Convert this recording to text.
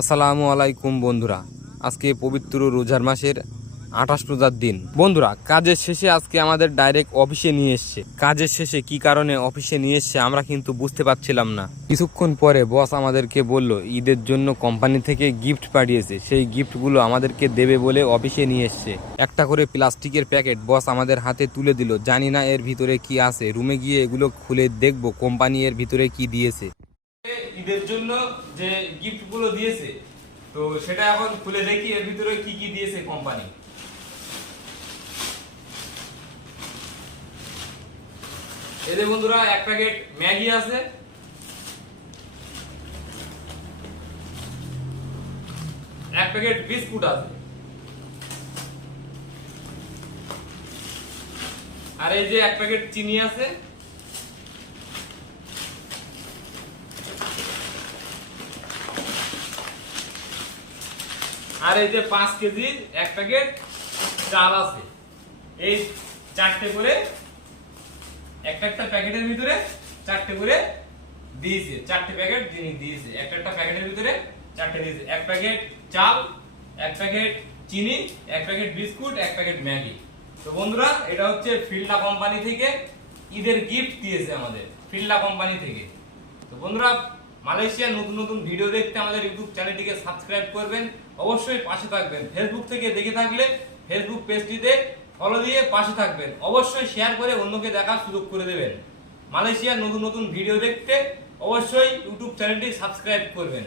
আসসালামু আলাইকুম বন্ধুরা, আজকে পবিত্র রোজার মাসের 28 রোজার দিন। বন্ধুরা, কাজের শেষে আজকে আমাদের ডাইরেক্ট অফিসে নিয়ে এসছে। কাজের শেষে কি কারণে অফিসে নিয়ে এসছে আমরা কিন্তু বুঝতে পারছিলাম না। কিছুক্ষণ পরে বস আমাদেরকে বলল ঈদের জন্য কোম্পানি থেকে গিফট পাঠিয়েছে, সেই গিফটগুলো আমাদেরকে দেবে বলে অফিসে নিয়ে এসছে। একটা করে প্লাস্টিকের প্যাকেট বস আমাদের হাতে তুলে দিল। জানি না এর ভিতরে কি আছে, রুমে গিয়ে এগুলো খুলে দেখবো কোম্পানি এর ভিতরে কি দিয়েছে। ঈদের জন্য যে গিফট গুলো দিয়েছে, তো সেটা এখন খুলে দেখি এর ভিতরে কি কি দিয়েছে কোম্পানি। এদের বন্ধুরা এক প্যাকেট ম্যাগি আছে, এক প্যাকেট বিস্কুট আছে, আর এই যে এক প্যাকেট চিনি আছে, আর এই যে 5 কেজির এক প্যাকেট চাল আছে। এই চারটে করে একটা প্যাকেটের ভিতরে চারটে করে দিয়েছে, চারটে প্যাকেট দিয়েছে, একটা প্যাকেটের ভিতরে চারটে দিয়েছে। এক প্যাকেট চাল, এক প্যাকেট চিনি, এক প্যাকেট বিস্কুট, এক প্যাকেট ম্যাগি। তো বন্ধুরা, এটা হচ্ছে ফিল্ডা কোম্পানি থেকে ঈদের গিফট দিয়েছে আমাদের, ফিল্ডা কোম্পানি থেকে। তো বন্ধুরা, মালয়েশিয়ার নতুন নতুন ভিডিও দেখতে আমাদের ইউটিউব চ্যানেলটিকে সাবস্ক্রাইব করবেন, অবশ্যই পাশে থাকবেন। ফেসবুক থেকে দেখে থাকলে ফেসবুক পেজটিতে ফলো দিয়ে পাশে থাকবেন, অবশ্যই শেয়ার করে অন্যকে দেখার সুযোগ করে দেবেন। মালয়েশিয়ার নতুন নতুন ভিডিও দেখতে অবশ্যই ইউটিউব চ্যানেলটি সাবস্ক্রাইব করবেন।